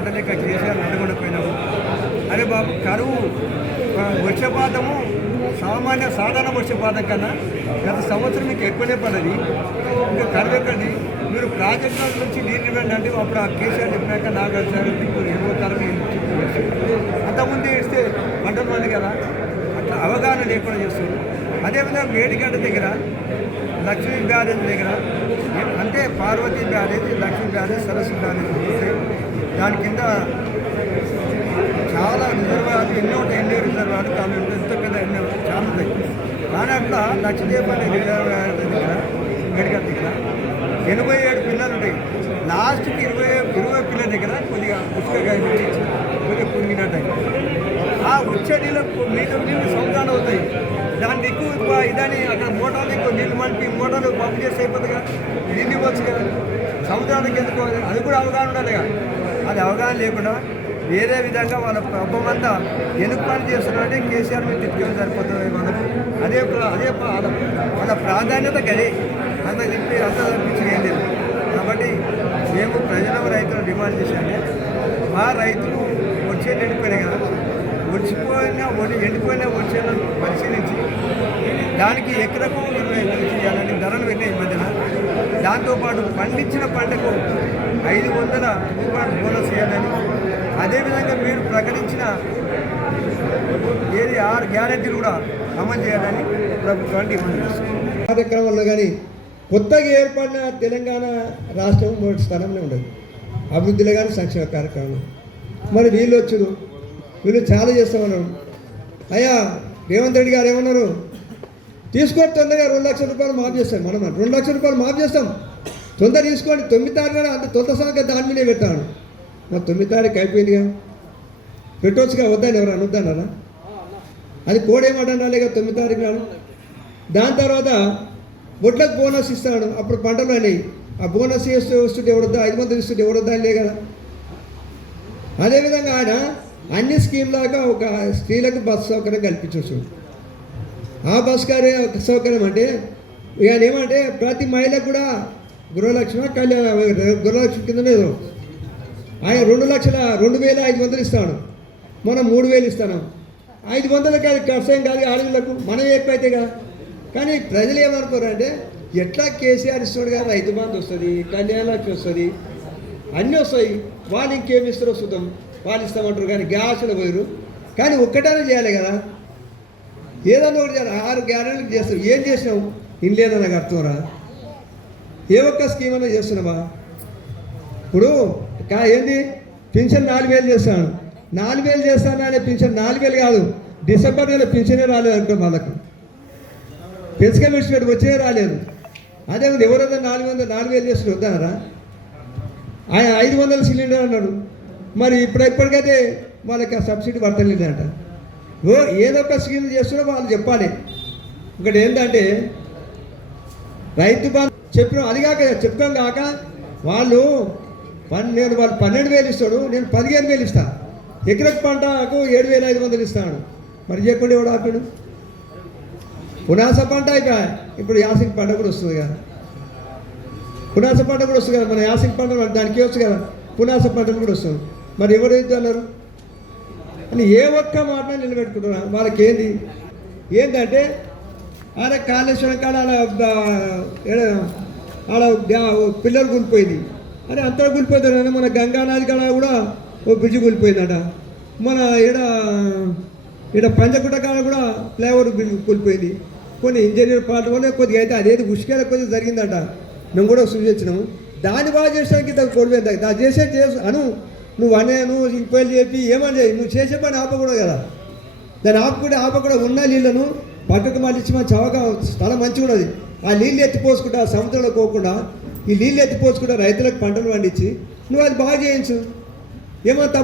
పడ్డలేక కేసీఆర్ నడగొండ పోయినాము అరే బాబు కరువు వర్షపాతము సామాన్య సాధారణ వర్షపాతం కన్నా గత సంవత్సరం మీకు ఎక్కువనే పడది ఇంకా కరువు ఎక్కడి మీరు ప్రాజెక్టుల నుంచి నీళ్ళు ఇవ్వండి అంటే అప్పుడు ఆ కేసీఆర్ చెప్పినాక నాగార్జున సార్ మీకు ఇవ్వతారని అంతకుముందు వేస్తే పంటలు మంది కదా అట్లా అవగాహన లేకుండా చేస్తుంది అదేవిధంగా మేడిగడ్డ దగ్గర లక్ష్మీ బ్యారేజ్ దగ్గర అంటే Parvati barrage Lakshmi barrage Saraswati barrage దాని కింద చాలా రిజర్వాయర్లు ఎన్నో ఉంటాయి ఎన్నో రిజర్వాయర్లు చాలా ఎంత పెద్ద ఎన్నో చాలా ఉంటాయి. కానీ అట్లా లక్షదీపల్లి రిజర్వాయర్ దగ్గర మెడికల్ దగ్గర ఎనభై ఏడు పిల్లలు ఉంటాయి. లాస్ట్కి ఇరవై ఇరవై పిల్లల దగ్గర కొద్దిగా పుష్కగా కొద్దిగా కుంగినట్టు ఆ వచ్చే నీళ్ళు మీట నీళ్ళు సముద్రాలు అవుతాయి. దాన్ని ఎక్కువ ఇదని అక్కడ మోటార్లు ఎక్కువ నీళ్ళు మనిపి మోటార్లు పంపు చేస్తే అయిపోతుందిగా నీళ్ళు ఇవ్వచ్చు కదా. సముద్రానికి ఎందుకు అది కూడా అవగాహన కదా. అది అవగాహన లేకుండా వేరే విధంగా వాళ్ళ ప్రభుత్వం అంతా ఎందుకు పని చేస్తున్నారంటే కేసీఆర్ మీద తిట్టుకొని సరిపోతుంది మనకు అదే అదే వాళ్ళ వాళ్ళ ప్రాధాన్యత గదే. అంత చెప్పి అంత తప్పించి లేదు. కాబట్టి మేము ప్రజల రైతులు డిమాండ్ చేశాము. మా రైతులు వచ్చే ఎండిపోయినాయి కదా వచ్చిపోయిన ఒడి ఎండిపోయిన వచ్చేలను పరిశీలించి దానికి ఎకరకు ఇరవై ఐదు చేయాలని ధరలు వెళ్ళాయి ఈ మధ్యన. దాంతోపాటు పండించిన పంటకు ఐదు వందల రూపాయలు బోనస్ ఇవ్వాలని అదేవిధంగా మీరు ప్రకటించిన ఏది ఆరు గ్యారెంటీలు కూడా అమలు చేయాలని ప్రభుత్వాన్ని డిమాండ్ చేస్తుంది కార్యక్రమంలో కానీ కొత్తగా ఏర్పడిన తెలంగాణ రాష్ట్రం మొదటి స్థానంలో ఉండదు. అభివృద్ధిలో కానీ సంక్షేమ కార్యక్రమం మరి వీళ్ళు వచ్చారు. వీళ్ళు చాలా చేస్తామన్నారు. అయ్యా రేవంత్ రెడ్డి గారు ఏమన్నారు? తీసుకోండి తొందరగా రెండు లక్షల రూపాయలు మాఫ్ చేస్తాం మనం రెండు లక్షల రూపాయలు మాఫ్ చేస్తాం. తొందర తీసుకోండి. తొమ్మిది తారీఖు అంత తొందర సంఖ్య దాని మీదే పెట్టాడు మరి తొమ్మిది తారీఖు అయిపోయిందిగా పెట్టవచ్చుగా వద్దని ఎవరు అనొద్దన్నారా అది కోడేమంటారా లేక తొమ్మిది తారీఖు నాడు? దాని తర్వాత బొట్లకు బోనస్ ఇస్తాడు. అప్పుడు పంటలు అని ఆ బోనస్ ఇస్తూ వస్తుంటే ఎవడొద్దా? ఐదు మంది ఇస్తుంటే ఎవడొద్దా? లే కదా అదేవిధంగా ఆయన అన్ని స్కీమ్ లాగా ఒక స్త్రీలకు బస్సు సౌకర్యం కల్పించవచ్చు. ఆ బస్ కార్య సౌకర్యం అంటే ఇక ఆయన ఏమంటే ప్రతి మహిళకు కూడా గృహలక్ష్మి కళ్యాణ గృహలక్ష్మి కింద లేదు ఆయన రెండు లక్షల రెండు వేల ఐదు వందలు ఇస్తాడు. మనం మూడు వేలు ఇస్తాను. ఐదు వందలు కాదు కష్టం కాదు ఆడవాళ్ళకు మనం ఎక్కువైతే కదా. కానీ ప్రజలు ఏమనుకోరంటే ఎట్లా కేసీఆర్ ఇస్తాడు కదా రైతు బంధు వస్తుంది కళ్యాణ లక్ష్మి వస్తుంది అన్నీ వస్తాయి. వాళ్ళు ఇంకేమి ఇస్తారో చూద్దాం. వాళ్ళు ఇస్తామంటారు కానీ గ్యాసులు పోయారు కానీ ఒక్కటైనా చేయాలి కదా. ఏదన్నా ఒకటి చేయాలి. ఆరు గ్యారెంటీలు చేస్తారు. ఏం చేసినావు? ఇన్లేదా నాకు అర్థంరా ఏ ఒక్క స్కీమ్ అయినా చేస్తున్నావా? ఇప్పుడు కా ఏంది? పింఛన్ నాలుగు వేలు చేస్తాను. నాలుగు వేలు చేస్తాను అనే పింఛన్ నాలుగు వేలు కాదు. డిసెంబర్ నెల పింఛనే రాలేదు అంటే వాళ్ళకు. ఫిజికల్ విడిచిపెట్టి వచ్చే రాలేదు. అదే ఎవరైనా నాలుగు వందలు నాలుగు వేలు చేస్తున్నారు వద్దన్నారా? ఆయన ఐదు వందల సిలిండర్ అన్నాడు. మరి ఇప్పుడు ఇప్పటికైతే వాళ్ళకి ఆ సబ్సిడీ పడతలేదంట. ఓ ఏదో ఒక స్కీమ్ చేస్తున్నా వాళ్ళు చెప్పాలి. ఒకటి ఏంటంటే రైతు బంధు చెప్పిన అది కాక చెప్పాం కాక వాళ్ళు పన్ నేను వాళ్ళు పన్నెండు వేలు ఇస్తాడు నేను పదిహేను వేలు ఇస్తాను ఎకరకు పంటకు ఏడు వేల ఐదు వందలు ఇస్తాను మరి చెప్పండి ఎవడు ఆపాడు? పునాస పంట ఇక ఇప్పుడు యాసింగ్ పంట కూడా వస్తుంది కదా. పునాస పంట కూడా వస్తుంది కదా మన యాసింగ్ పంట దానికి వచ్చు కదా? పునాస పంట కూడా వస్తుంది. మరి ఎవరు అయితే అన్నారు? అని ఏ ఒక్క మాట నిలబెట్టుకుంటున్నారు. వాళ్ళకి ఏంది ఏంటంటే ఆడ కాళేశ్వరం కాడ ఆడ ఆడ పిల్లలు కూలిపోయింది. అరే అంతా కూలిపోతారు మన గంగానది కాడ కూడా ఓ బ్రిడ్జ్ కూలిపోయిందట. మన ఈడ ఈడ పంచకుట కాడ కూడా ఫ్లైఓవర్ బ్రిడ్జ్ కూలిపోయింది. కొన్ని ఇంజనీర్ పార్ట్ వల్ల కొద్దిగా అయితే అదేది ఉష్కేల కొద్దిగా జరిగిందట. మేము కూడా సూచించినాము దాన్ని బాగా చేసడానికి తగ్గ కొడిపోయింది దా చేసే చేసు అను నువ్వు అనే నువ్వు ఇంక్వైరీ చెప్పి ఏమని చేయి? నువ్వు చేసే పని ఆపకూడదు కదా. దాన్ని ఆపుకుంటే ఆపకుండా ఉన్న నీళ్ళను పక్కకు మళ్ళీ మా చవక స్థలం మంచిగా ఉన్నది ఆ నీళ్ళు ఎత్తిపోసుకుంటా సముద్రంలో పోకుండా ఈ నీళ్ళు ఎత్తిపోసుకుంటా రైతులకు పంటలు పండించి నువ్వు అది బాగా చేయించు. ఏమో తప్పు